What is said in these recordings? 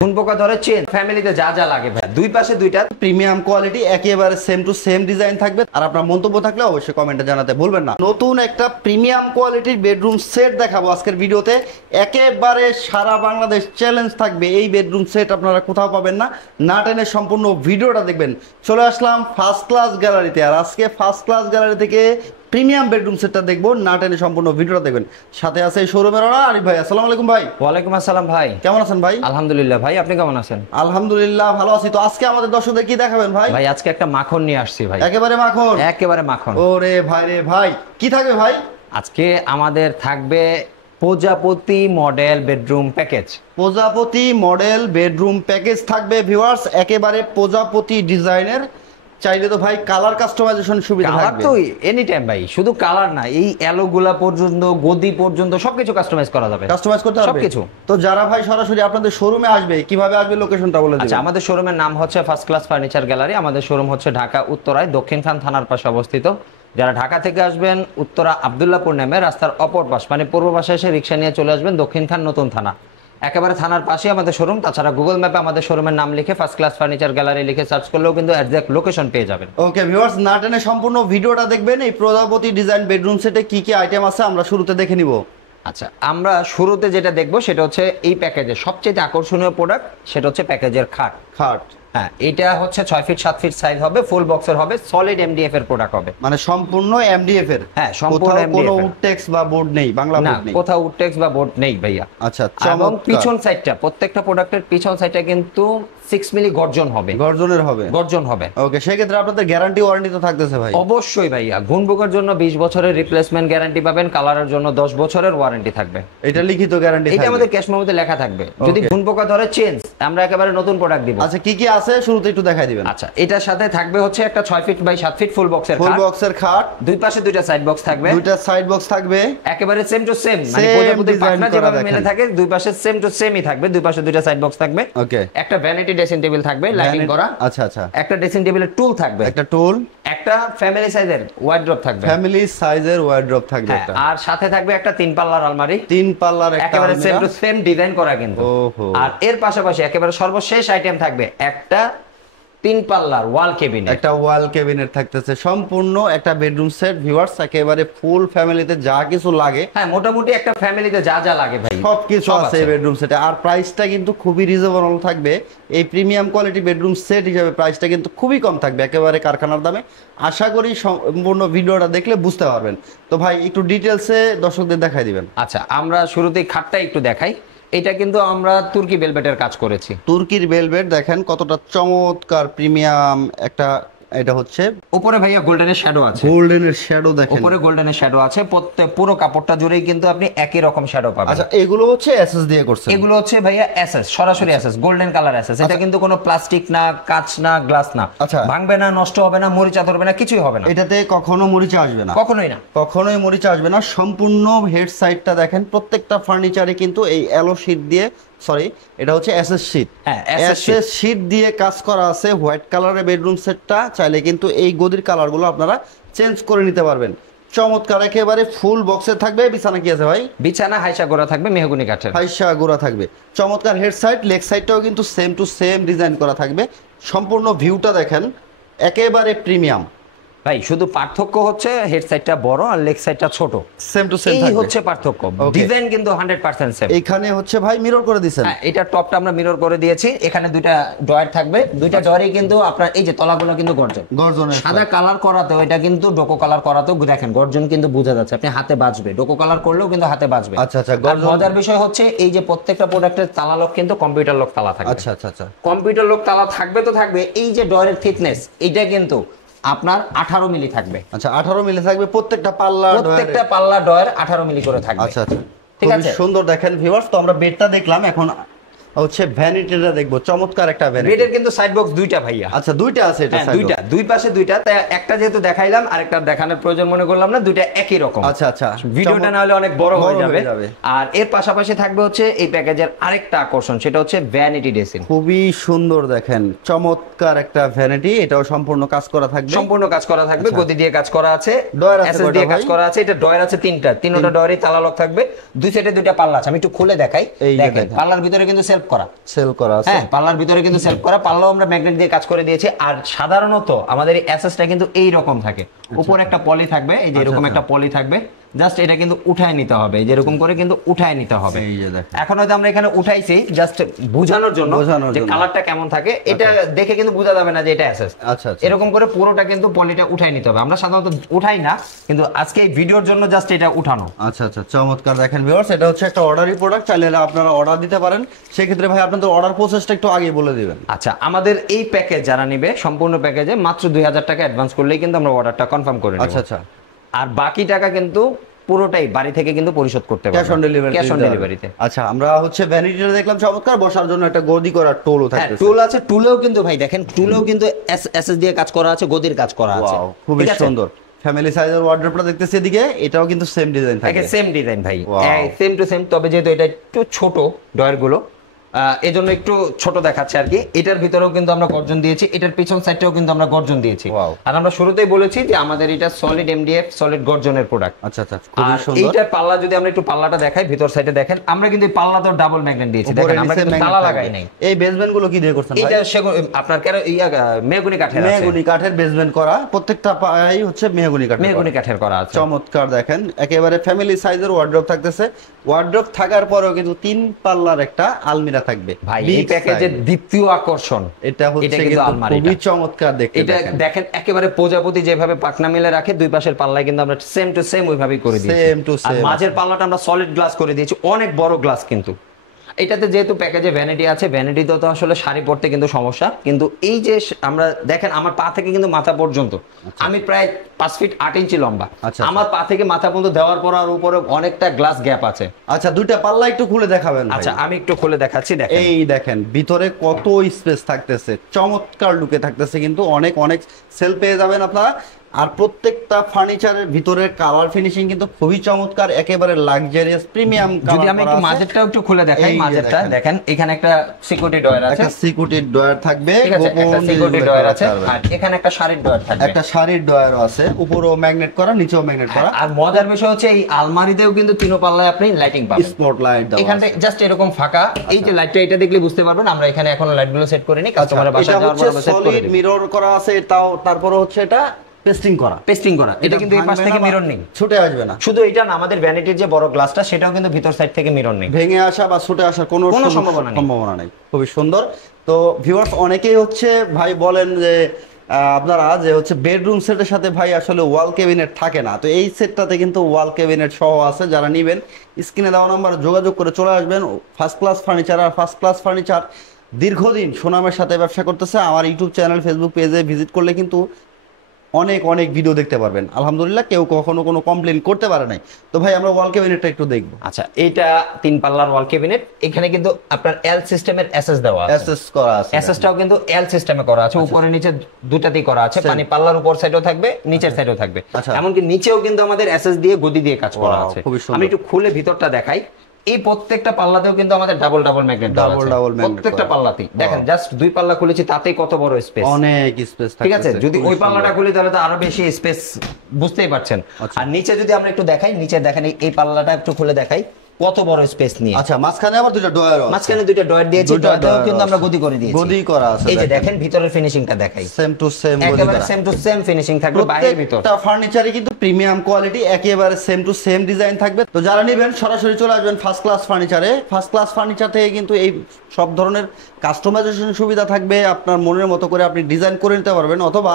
কোন পোকা ধরে চেন ফ্যামিলিতে যা যা লাগে ভাই দুই পাশে দুইটা প্রিমিয়াম কোয়ালিটি একেবারে সেম টু সেম ডিজাইন থাকবে। আর আপনার মন্তব্য থাকলে অবশ্যই কমেন্টে জানাতে ভুলবেন না। নতুন একটা প্রিমিয়াম কোয়ালিটির বেডরুম সেট দেখাবো আজকের ভিডিওতে। একেবারে সারা বাংলাদেশ চ্যালেঞ্জ থাকবে, এই বেডরুম সেট আপনারা কোথাও পাবেন না। না টেনে সম্পূর্ণ ভিডিওটা দেখবেন। চলে আসলাম ফার্স্ট ক্লাস গ্যালারিতে, আর আজকে ফার্স্ট ক্লাস গ্যালারি থেকে প্রিমিয়াম বেডরুম সেটটা দেখবো। না টেনে সম্পূর্ণ ভিডিওটা দেখবেন। সাথে আছে এই শোরুমের আরিফ ভাই। আসসালামু আলাইকুম ভাই। ওয়ালাইকুম আসসালাম ভাই, কেমন আছেন ভাই? আলহামদুলিল্লাহ ভাই, আপনি কেমন আছেন? আলহামদুলিল্লাহ ভালো আছি। তো আজকে আমাদের দর্শকদের কি দেখাবেন ভাই? ভাই আজকে একটা মাখন নিয়ে আসছি ভাই, একেবারে মাখন। একেবারে মাখন। ওরে ভাই রে ভাই, কি থাকবে ভাই? আজকে আমাদের থাকবে প্রজাপতি মডেল বেডরুম প্যাকেজ। প্রজাপতি মডেল বেডরুম প্যাকেজ থাকবে ভিউয়ার্স, একেবারে প্রজাপতি ডিজাইনের। চাইলে তো ভাই কালার কাস্টমাইজেশন সুবিধা কালার থাকবে। তো এনি টাইম ভাই, শুধু কালার না, এই এলোগুলা পর্যন্ত গদি পর্যন্ত সবকিছু কাস্টমাইজ করা যাবে, কাস্টমাইজ করতে পারবে সবকিছু। তো যারা ভাই সরাসরি আপনাদের শোরুমে আসবে, কিভাবে আসবে লোকেশনটা বলে দিন। আচ্ছা, আমাদের শোরুমের নাম হচ্ছে ফার্স্ট ক্লাস ফার্নিচার গ্যালারি। আমাদের শোরুম হচ্ছে ঢাকা উত্তরায় দক্ষিণখান থানার পাশে অবস্থিত। যারা ঢাকা থেকে আসবেন উত্তরা আব্দুল্লাহপুর নামে রাস্তার অপর পাশ, মানে পূর্ব পাশে এসে রিক্সা নিয়ে চলে আসবেন দক্ষিণখান নতুন থানা, একেবারে থানার পাশে আমাদের শোরুম। তাছাড়া গুগল ম্যাপে আমাদের শোরুমের নাম লিখে ফার্স্ট ক্লাস ফার্নিচার গ্যালারি লিখে সার্চ করলেও কিন্তু এক্সাক্ট লোকেশন পেয়ে যাবেন। ওকে ভিউয়ার্স, না টেনে সম্পূর্ণ ভিডিওটা দেখবেন। এই প্রজাপতি ডিজাইন বেডরুম সেটে কি কি আইটেম আছে আমরা শুরুতে দেখে নিব। আচ্ছা, আমরা শুরুতে যেটা দেখবো সেটা হচ্ছে এই প্যাকেজের সবচেয়ে আকর্ষণীয় প্রোডাক্ট, সেটা হচ্ছে প্যাকেজের খাট। খাট, হ্যাঁ, এটা হচ্ছে 6 ফিট 7 ফিট সাইজ হবে, ফুল বক্সের হবে, সলিড এমডিএফ এর প্রোডাক্ট হবে, মানে সম্পূর্ণ এমডিএফ এর। হ্যাঁ সম্পূর্ণ কোথাও কোনো MDF এর। উডটেক্স বা বোর্ড নেই, বাংলা না, বোর্ড নেই, কোথাও উডটেক্স বা বোর্ড নেই ভাইয়া। আচ্ছা, এবং চমৎকার। পিছন সাইডটা, প্রত্যেকটা প্রোডাক্টের পিছন সাইডটা কিন্তু 6 মিলি গর্জন হবে, গর্জনের হবে, গর্জন হবে। ওকে, সেক্ষেত্রে আপনাদের গ্যারান্টি ওয়ারেন্টি তো থাকতেছে ভাই? অবশ্যই ভাইয়া, গুণবুকের জন্য 20 বছরের রিপ্লেসমেন্ট গ্যারান্টি পাবেন, কালারের জন্য 10 বছরের ওয়ারেন্টি থাকবে। এটা লিখিত গ্যারান্টি এটা থাকবে? আমাদের ক্যাশ মেমোতে লেখা থাকবে। যদি Okay. গুণপোকা ধরে চেঞ্জ, আমরা একেবারে নতুন প্রোডাক্ট দিব। আচ্ছা, কি কি আছে শুরুতে একটু দেখাই দিবেন। আচ্ছা, এটার সাথে থাকবে হচ্ছে একটা 6 ফিট বাই 7 ফিট ফুল বক্সের ফুল খাট, বক্সের খাট, দুই পাশে দুইটা সাইড বক্স থাকবে, দুইটা সাইড বক্স থাকবে, একেবারে সেম টু সেম, মানে Same প্রজাপতির design পাখনা করা যেভাবে দেখেন। মিলে থাকে দুই পাশে সেম টু সেমই থাকবে, দুই পাশে দুইটা সাইড বক্স থাকবে। ওকে, একটা ভ্যানিটি ড্রেসিং টেবিল থাকবে লাইটিং করা, আচ্ছা আচ্ছা, একটা ড্রেসিং টেবিলের টুল থাকবে, একটা টুল, একটা ফ্যামিলি সাইজের ওয়ার্ড্রপ থাকবে, ফ্যামিলি সাইজের ওয়ার্ড্রপ থাকবে হ্যাঁ, একটা, আর সাথে থাকবে একটা 3 পাল্লার আলমারি, 3 পাল্লার একটা একেবারে সেম আলমিরা। টু সেম ডিজাইন করা কিন্তু। ওহো। আর এর পাশাপাশি একেবারে সর্বশেষ আইটেম থাকবে একটা 3 পাল্লার ওয়াল কেবিনেট, একটা ওয়াল ক্যাবিনেট থাকতেছে। সম্পূর্ণ একটা বেডরুম সেট ভিউয়ার্স, একেবারে ফুল ফ্যামিলিতে যা কিছু লাগে, হ্যাঁ মোটামুটি একটা ফ্যামিলিতে যা যা লাগে ভাই সবকিছু সব আছে এই বেডরুম সেটে। আর প্রাইসটা কিন্তু খুবই রিজনেবল থাকবে। এই প্রিমিয়াম কোয়ালিটি বেডরুম সেট হিসেবে প্রাইসটা কিন্তু খুবই কম থাকবে, একেবারে কারখানার দামে। আশা করি সম্পূর্ণ ভিডিওটা দেখলে বুঝতে পারবেন। তো ভাই একটু ডিটেলসে দর্শকদের দেখাই দিবেন। আচ্ছা, আমরা শুরুতেই খাটটা একটু দেখাই। এটা কিন্তু আমরা তুর্কি ভেলভেটের কাজ করেছি। তুর্কির ভেলভেট দেখেন কতটা চমৎকার প্রিমিয়াম একটা, এটা হচ্ছে উপরে ভাইয়া গোল্ডেনের শ্যাডো আছে, গোল্ডেনের শ্যাডো দেখেন। উপরে গোল্ডেনের শ্যাডো আছে, পুরো কাপড়টা জুড়েই কিন্তু আপনি একই রকম শ্যাডো পাবেন। আচ্ছা, এগুলো হচ্ছে এসএস দিয়ে করছেন? এগুলো হচ্ছে ভাইয়া এসএস, সরাসরি এসএস, গোল্ডেন কালার এসএস। এটা কিন্তু কোনো প্লাস্টিক না, কাঁচ না, গ্লাস না। আচ্ছা, ভাঙবে না, নষ্ট হবে না, মরিচা ধরবে না, কিছুই হবে না, এটাতে কখনো মরিচা আসবে না, কখনোই না, কখনোই মরিচা আসবে না। সম্পূর্ণ হেড সাইডটা দেখেন, প্রত্যেকটা ফার্নিচারে কিন্তু এই অ্যালো শীট দিয়ে, সরি এটা হচ্ছে এসএস শীট, হ্যাঁ এসএস এসএস শীট দিয়ে কাজ করা আছে। হোয়াইট কালারের বেডরুম সেটটা চাইলে কিন্তু এই গদির কালারগুলো আপনারা চেঞ্জ করে নিতে পারবেন। চমৎকার, একেবারে ফুল বক্সে থাকবে। বিছানা কি আছে ভাই? বিছানা হাইসা গোড়া থাকবে মেহগনি কাঠের, ফাইসা গোড়া থাকবে। চমৎকার হেড সাইড, লেগ সাইডটাও কিন্তু সেম টু সেম ডিজাইন করা থাকবে। সম্পূর্ণ ভিউটা দেখেন, একেবারে প্রিমিয়াম ভাই। শুধু পার্থক্য হচ্ছে হেড সাইডটা বড় আর লেগ সাইডটা ছোট, সেম টু সেম এই থাকবে। হচ্ছে পার্থক্য। ডিজাইন কিন্তু 100% সেম। এখানে হচ্ছে ভাই মিরর করে দিয়েছেন? হ্যাঁ, এটা টপটা আমরা মিরর করে দিয়েছি। এখানে দুইটা ডয়ার থাকবে, দুইটা ডয়ারই কিন্তু আপনার এই যে তলাগুলো কিন্তু গর্জন, গর্জনের সাদা কালার করাতেও, এটা কিন্তু ডোকো কালার করাতেও দেখেন গর্জন কিন্তু বোঝা যাচ্ছে। আপনি হাতে বাজবে, ডোকো কালার করলেও কিন্তু হাতে বাজবে। আচ্ছা আচ্ছা, আর মজার বিষয় হচ্ছে এই যে প্রত্যেকটা প্রোডাক্টের তালা লক কিন্তু কম্পিউটার লক তালা থাকবে। আচ্ছা আচ্ছা আচ্ছা, কম্পিউটার লক তালা থাকবে তো থাকবে। এই যে ডয়ারের থিকনেস, এটা কিন্তু আপনার 18 মিলি থাকবে। আচ্ছা 18 মিলি থাকবে প্রত্যেকটা পাল্লা, প্রত্যেকটা পাল্লা ডয়ার 18 মিলি করে থাকবে। আচ্ছা আচ্ছা, ঠিক খুবই আছে, সুন্দর দেখেন ভিউয়ার্স। তো আমরা বেডটা দেখলাম, এখন হচ্ছে ভ্যানিটিটা দেখবো। চমৎকার একটা ভ্যানিটি। বেডের কিন্তু সাইড বক্স দুইটা ভাইয়া। আচ্ছা, দুইটা আছে এটা? হ্যাঁ দুইটা, দুই পাশে দুইটা। তাই একটা যেহেতু দেখাইলাম, আরেকটা দেখানোর প্রয়োজন মনে করলাম না, দুইটা একই রকম। আচ্ছা আচ্ছা, ভিডিওটা না হলে অনেক বড় হয়ে যাবে। যাবে। আর এর পাশাপাশি থাকবে হচ্ছে এই প্যাকেজের আরেকটা আকর্ষণ, সেটা হচ্ছে ভ্যানিটি ড্রেসিং। খুবই সুন্দর দেখেন, চমৎকার একটা ভ্যানিটি। এটাও সম্পূর্ণ কাজ করা থাকবে, সম্পূর্ণ কাজ করা থাকবে, গদি দিয়ে কাজ করা আছে, ডয়ার আছে এসএস দিয়ে কাজ করা আছে। এটা ডয়ার আছে তিনটা, তিনটা ডয়ারই তালা লক থাকবে। দুই সাইডে দুইটা পাল্লা আছে, আমি একটু খুলে দেখাই। এই যে দেখেন দেখেন। পাল্লার ভিতরে কিন্তু সেলফ করা, সেল করা আছে। হ্যাঁ পাল্লার ভিতরে কিন্তু সেলফ করা, পাল্লাও আমরা ম্যাগনেট দিয়ে কাজ করে দিয়েছি। আর সাধারণত আমাদের এই এসএসটা কিন্তু এই রকম থাকে, উপরে একটা পলি থাকবে, এই যে এরকম একটা পলি থাকবে, জাস্ট এটা কিন্তু উঠায় নিতে হবে, যেরকম করে কিন্তু উঠায় নিতে হবে। এই যে দেখেন, এখন হয়তো আমরা এখানে উঠাইছি জাস্ট বোঝানোর জন্য যে কালারটা কেমন থাকে, এটা দেখে কিন্তু বোঝা যাবে না যে এটা এসএস। আচ্ছা আচ্ছা, এরকম করে পুরোটা কিন্তু পলিটা উঠাই নিতে হবে। আমরা সাধারণত উঠাই না, কিন্তু আজকে এই ভিডিওর জন্য জাস্ট এটা উঠানো। আচ্ছা আচ্ছা, চমৎকার। দেখেন ভিউয়ার্স, এটা হচ্ছে একটা অর্ডারি প্রোডাক্ট, চাইলে আপনারা অর্ডার দিতে পারেন। সেক্ষেত্রে ভাই আপনাদের অর্ডার প্রসেসটা একটু আগে বলে দিবেন। আচ্ছা, আমাদের এই প্যাকেজ যারা নেবে, সম্পূর্ণ প্যাকেজে মাত্র 2000 টাকা অ্যাডভান্স করলেই কিন্তু আমরা অর্ডারটা কনফার্ম করে নেব। আচ্ছা আচ্ছা, আর বাকি টাকা কিন্তু পুরোটাই বাড়ি থেকে কিন্তু পরিশোধ করতে পারবেন, cash on delivery, cash on ডেলিভারিতে। আচ্ছা, আমরা হচ্ছে ভ্যানিটিটা দেখলাম চমৎকার, বসার জন্য একটা গদি করা টুলও হ্যাঁ থাকে। টুল আছে, টুলেও কিন্তু ভাই দেখেন, টুলেও কিন্তু এসএস দিয়ে কাজ করা আছে, গদির কাজ করা আছে, ওয়াও, খুবই সুন্দর। ফ্যামিলি সাইজের ওয়ার্ড্রপটা দেখতেছি এদিকে, এটাও কিন্তু সেম ডিজাইন থাকে, সেম ডিজাইন ভাই, সেম টু সেম। তবে যেহেতু এটা একটু ছোট ডয়ার গুলো, এজন্য একটু ছোট দেখাচ্ছে আর কি। এটার ভিতরেও কিন্তু আমরা গর্জন দিয়েছি, এটার পিছন সাইডটাও কিন্তু আমরা গর্জন দিয়েছি। আর আমরা শুরুতেই বলেছি যে আমাদের এটা সলিড এমডিএফ, সলিড গর্জনের প্রোডাক্ট। আচ্ছা আচ্ছা, খুবই সুন্দর। এইটার পাল্লা যদি আমরা একটু পাল্লাটা দেখাই, ভিতর সাইডে দেখেন, আমরা কিন্তু এই পাল্লাটাও ডাবল ম্যাগনেট দিয়েছি, দেখেন আমরা কিন্তু তালা লাগাই নাই। এই বেসমেন্ট গুলো কি দিয়ে করছেন ভাই? এটা আপনার কেন মেহগনি কাঠের আছে, মেহগনি কাঠের বেসমেন্ট করা, প্রত্যেকটা পায়াই হচ্ছে মেহগনি কাঠের করা আছে। চমৎকার। দেখেন একেবারে ফ্যামিলি সাইজের ওয়ার্ড্রপ থাকতেছে। ওয়ার্ড্রপ থাকার পরেও কিন্তু 3 পাল্লার একটা আলমিরা থাকবে ভাই। এই প্যাকেজের দ্বিতীয় আকর্ষণ এটা হচ্ছে কিন্তু খুবই চমৎকার দেখতে। এটা দেখেন একেবারে প্রজাপতি যেভাবে পাকনা মিলে রাখে, দুই পাশের পাল্লায় কিন্তু আমরা সেম টু সেম ওইভাবেই করে দিয়েছি। সেম টু আর সেম, মাঝের পাল্লাটা আমরা সলিড গ্লাস করে দিয়েছি, অনেক বড় গ্লাস। কিন্তু এটাতে যেহেতু প্যাকেজে ভ্যানিটি আছে, ভ্যানিটিতে তো আসলে শাড়ি পরতে কিন্তু সমস্যা, কিন্তু এই যে আমরা দেখেন আমার পা থেকে কিন্তু মাথা পর্যন্ত, আমি প্রায় 5 ফিট 8 ইঞ্চি লম্বা, আমার পা থেকে মাথা পর্যন্ত দেওয়ার পর আর উপরে অনেকটা গ্লাস গ্যাপ আছে। আচ্ছা, দুইটা পাল্লা একটু খুলে দেখাবেন? আচ্ছা, আমি একটু খুলে দেখাচ্ছি। দেখেন, এই দেখেন ভিতরে কত স্পেস থাকতেছে, চমৎকার লুকে থাকতেছে, কিন্তু অনেক অনেক সেল পেয়ে যাবেন আপনারা। আর প্রত্যেকটা ফার্নিচারের ভিতরে কালার ফিনিশিং কিন্তু খুবই চমৎকার, একেবারে লাক্সারিয়াস প্রিমিয়াম কালার। যদি আমি একটু মাঝেরটাও একটু খুলে দেখাই, মাঝেরটা দেখেন, এখানে একটা সিকিউরিটি ডয়ার আছে, একটা সিকিউরিটি ডয়ার থাকবে, একটা সিকিউরিটি ডয়ার আছে, আর এখানে একটা শাড়ির ডয়ার থাকবে, একটা শাড়ির ডয়ারও আছে, উপরেও ম্যাগনেট করা, নিচেও ম্যাগনেট করা। আর মজার বিষয় হচ্ছে এই আলমারিতেও কিন্তু তিনো পাল্লায় আপনি লাইটিং পাবেন, স্পট লাইট দাও। এখানে জাস্ট এরকম ফাঁকা, এই যে লাইটটা, এটা দেখলে বুঝতে পারবেন আমরা এখানে এখনো লাইটগুলো সেট করিনি, কাস্টমারের বাসায় যাওয়ার পর আমরা সেট করে দেব। সলিড মিরর করা আছে, তাও তারপরে হচ্ছে এটা পেস্টিং করা, এটা কিন্তু এই পাশ থেকে মিরর নেই, ছুটে আসবে না। শুধু এটা না, আমাদের ভ্যানিটির যে বড় গ্লাসটা, সেটাও কিন্তু ভিতর সাইড থেকে মিরর নেই, ভেঙে আসা বা ছুটে আসার কোনো সম্ভাবনা নেই। খুবই সুন্দর। তো ভিউয়ার্স, অনেকেই হচ্ছে ভাই বলেন যে আপনারা যে হচ্ছে বেডরুম সেটের সাথে ভাই আসলে ওয়াল ক্যাবিনেট থাকে না, তো এই সেটটাতে কিন্তু ওয়াল ক্যাবিনেট সহ আছে। যারা নেবেন স্ক্রিনে দেওয়া নাম্বারে যোগাযোগ করে চলে আসবেন। ফার্স্ট ক্লাস ফার্নিচার, আর ফার্স্ট ক্লাস ফার্নিচার দীর্ঘদিন সুনামের সাথে ব্যবসা করতেছে। আমার ইউটিউব চ্যানেল, ফেসবুক পেজে ভিজিট করলে কিন্তু অনেক অনেক ভিডিও দেখতে পারবেন। আলহামদুলিল্লাহ, কেউ কখনো কোনো কমপ্লেন করতে পারে নাই। তো ভাই আমরা ওয়াল ক্যাবিনেটটা একটু দেখবো। আচ্ছা, এটা 3 পাল্লার ওয়াল ক্যাবিনেট, এখানে কিন্তু আপনার এল সিস্টেমের এসএস দেওয়া আছে, এসএস করা আছে, এসএসটাও কিন্তু এল সিস্টেমে করা আছে, উপরে নিচে দুটাতেই করা আছে, মানে পাল্লার উপর সাইডেও থাকবে, নিচের সাইডেও থাকবে, এমনকি নিচেও কিন্তু আমাদের এসএস দিয়ে গদি দিয়ে কাজ করা আছে। আমি একটু খুলে ভিতরটা দেখাই। এই প্রত্যেকটা পাল্লাতেও কিন্তু আমাদের ডাবল ম্যাগনেট দেওয়া আছে, প্রত্যেকটা পাল্লাতেই দেখেন, জাস্ট 2 পাল্লা খুলেছি, তাতেই কত বড় স্পেস, অনেক স্পেস থাকে। ঠিক আছে, যদি ওই পাল্লাটা খুলি তাহলে তো আরো বেশি স্পেস, বুঝতেই পারছেন। আর নিচে যদি আমরা একটু দেখাই, নিচে দেখেন এই পাল্লাটা একটু খুলে দেখাই, কত বড় স্পেস নিয়ে। আচ্ছা, মাঝখানে আবার দুটো ডয়ার আছে, মাঝখানে দুটো ডয়ার দিয়েছি, ডয়ারটাও কিন্তু আমরা গদি করে দিয়েছি, গদি করা আছে। এই যে দেখেন ভিতরের ফিনিশিংটা দেখাই, সেম টু সেম গদি করা, একেবারে সেম টু সেম ফিনিশিং থাকবে বাইরে ভিতর। প্রত্যেকটা ফার্নিচারে কিন্তু প্রিমিয়াম কোয়ালিটি, একেবারে সেম টু সেম ডিজাইন থাকবে। তো যারা নেবেন সরাসরি চলে আসবেন ফার্স্ট ক্লাস ফার্নিচারে। ফার্স্ট ক্লাস ফার্নিচার থেকে কিন্তু এই সব ধরনের কাস্টমাইজেশন সুবিধা থাকবে, আপনার মনের মতো করে আপনি ডিজাইন করে নিতে পারবেন, অথবা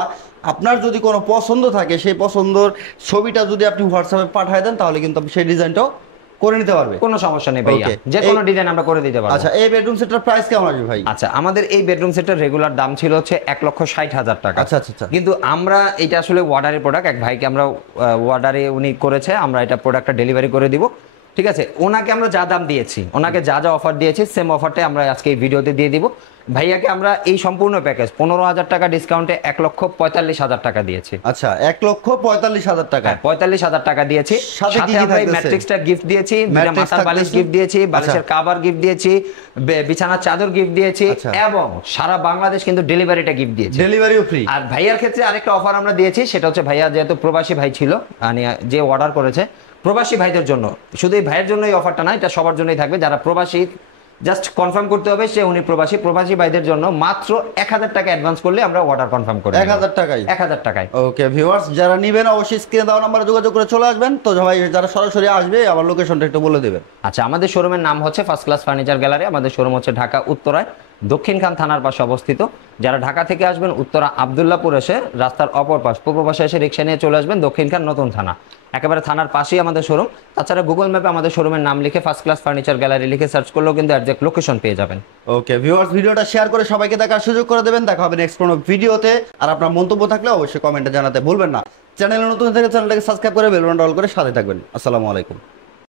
আপনার যদি কোনো পছন্দ থাকে, সেই পছন্দের ছবিটা যদি আপনি হোয়াটসঅ্যাপে পাঠিয়ে দেন, তাহলে কিন্তু আপনি সেই ডিজাইনটাও করে নিতে পারবে, কোনো সমস্যা নেই ভাইয়া, যে কোনো ডিজাইন আমরা করে দিতে পারবো। আচ্ছা, এই বেডরুম সেটটার প্রাইস কেমন আসবে ভাই? আচ্ছা, আমাদের এই বেডরুম সেটের রেগুলার দাম ছিল হচ্ছে 1,60,000 টাকা। আচ্ছা আচ্ছা, কিন্তু আমরা এটা আসলে ওয়ার্ডারের প্রোডাক্ট, এক ভাইকে আমরা ওয়ার্ডারে উনি করেছে, আমরা এটা প্রোডাক্টটা ডেলিভারি করে দিব, ঠিক আছে। ওনাকে আমরা যা দাম দিয়েছি, ওনাকে যা যা অফার দিয়েছি, সেম অফারটাই আমরা আজকে এই ভিডিওতে দিয়ে দিব। ভাইয়াকে আমরা এই সম্পূর্ণ প্যাকেজ 15,000 টাকা ডিসকাউন্টে 1,45,000 টাকা দিয়েছি। আচ্ছা, 1,45,000 টাকা, 45,000 টাকা দিয়েছি। সাথে আমরা ম্যাট্রিক্সটা গিফট দিয়েছি, মাথার বালিশ গিফট দিয়েছি, বালিশের কভার গিফট দিয়েছি, বিছানার চাদর গিফট দিয়েছি, এবং সারা বাংলাদেশ কিন্তু ডেলিভারিটা গিফট দিয়েছি, ডেলিভারিও ফ্রি। আর ভাইয়ার ক্ষেত্রে আরেকটা অফার আমরা দিয়েছি, সেটা হচ্ছে ভাইয়া যেহেতু প্রবাসী ভাই ছিল, মানে যে অর্ডার করেছে, প্রবাসী ভাইদের জন্য, শুধু এই ভাইয়ের জন্য এই অফারটা না, এটা সবার জন্যই থাকবে, যারা প্রবাসী জাস্ট কনফার্ম করতে হবে সে উনি প্রবাসী। প্রবাসী ভাইদের জন্য মাত্র 1000 টাকা অ্যাডভান্স করলে আমরা অর্ডার কনফার্ম করে 1000 টাকায়? 1000 টাকায়। ওকে ভিউয়ার্স, যারা নেবেন অবশ্যই স্ক্রিনে দেওয়া নাম্বারে যোগাযোগ করে চলে আসবেন। তো ভাই যারা সরাসরি আসবে আমার লোকেশনটা একটু বলে দেবেন। আচ্ছা, আমাদের শোরুমের নাম হচ্ছে ফার্স্ট ক্লাস ফার্নিচার গ্যালারি। আমাদের শোরুম হচ্ছে ঢাকা উত্তরায় দক্ষিণখান থানার পাশে অবস্থিত। যারা ঢাকা থেকে আসবেন উত্তরা আব্দুল্লাহপুর এসে রাস্তার অপর পাশ পূর্ব পাশে এসে রিক্সা নিয়ে চলে আসবেন দক্ষিণখান নতুন থানা, একেবারে থানার পাশেই আমাদের শোরুম। তাছাড়া গুগল ম্যাপে আমাদের শোরুমের নাম লিখে ফার্স্ট ক্লাস ফার্নিচার গ্যালারি লিখে সার্চ করলেও কিন্তু একজ্যাক্ট লোকেশন পেয়ে যাবেন। ওকে ভিউয়ার্স, ভিডিওটা শেয়ার করে সবাইকে দেখার সুযোগ করে দেবেন। দেখা হবে নেক্সট কোনো ভিডিওতে। আর আপনার মন্তব্য থাকলে অবশ্যই কমেন্টে জানাতে ভুলবেন না। চ্যানেলে নতুন থেকে চ্যানেলটাকে সাবস্ক্রাইব করে বেল বাটনটা অল করে সাথে থাকবেন। আসসালামু আলাইকুম।